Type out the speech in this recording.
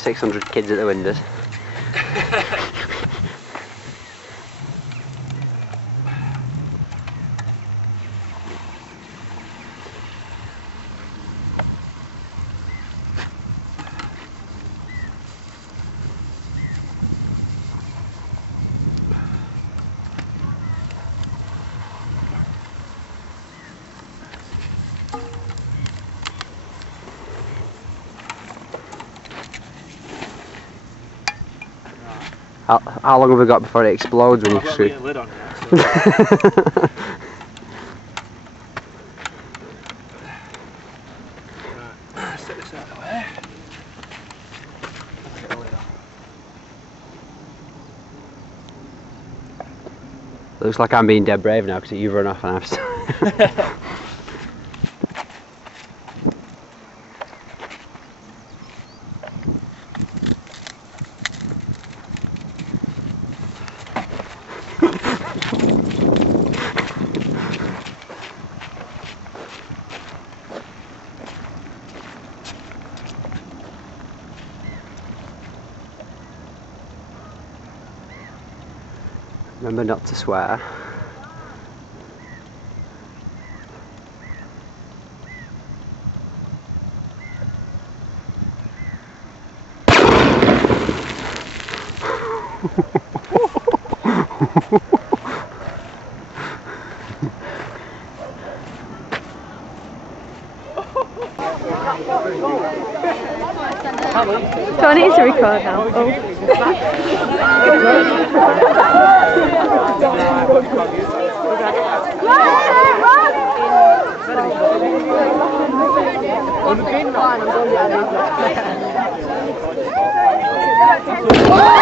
600 kids at the windows. How long have we got before it explodes when you shoot? I've got a lid on Right, set this out of the way. Get the lid on. Looks like I'm being dead brave now because you've run off and I've still... Remember not to swear. Do I need to record now? Oh.